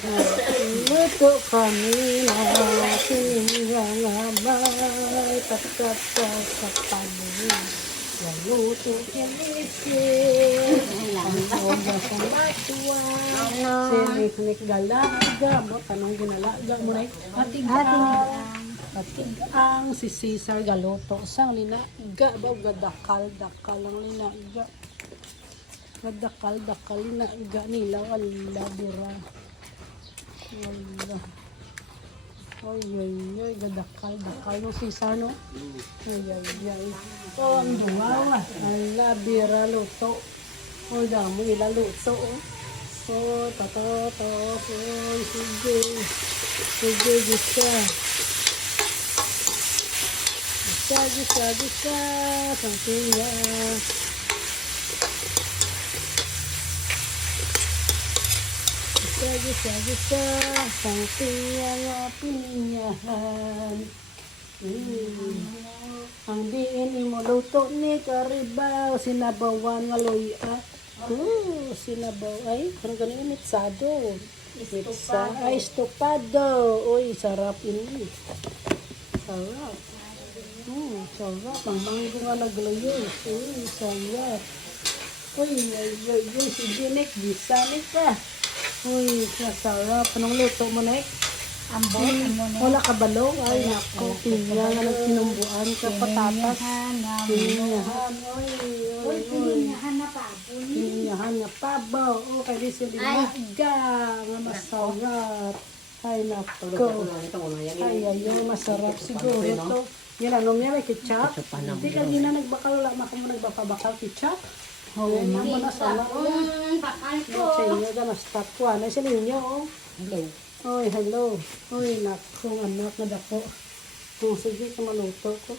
Luto kami na sinangabay pagkatapos sa panin. Luto kilisip, ang oga kong matuwa. Sinik-nik galaga mo, tanong ginalaga mo na ang si Cesar galuto sang linaga ba gadakal-dakal ang linaga. Gadakal-dakal linaga nila wala dira. Wala. Ay, gadakal-dakal no Cesar no. Ay. So ang duwawa, ala bira luto. O damo ila luto oh. So tato. Sige gisa. Gisa, sampinya. Gisa, sampinya nga pinyahan. Ang diin mo luto ni karibaw, sinabawan nga loya. Sinabaw ay, parang ganun mitsado. Estopado. Uy, sarap ini. Sarap. Sarap. Ang manggo nga naglayo. Uy, sarap. Uy, si Dinek, gisanik ka. Uy, sarap. Anong luto mo, Nek? Ambot, Wala ka balong? Ay, nako. Pinya nga nagsinumbuan ka patatas. Pinyahan. Uy. Pilinyahan na paboy. Pinyahan na pabaw. O, kaya di siya dinaga. Nga masarap. Ay, nako. Ay, masarap siguro ito. Yan, ano niya, may ketchup. Hindi ka din na nagbakal. Wala mo nagbakal ketchup. Oo, naman na sarap. Bakal ko. Sa inyo ka, nastap ko. Ano sa inyo, oh. Hello. Oy, hello. Oy, nako, anak na dako. Sige, ka maluto ko.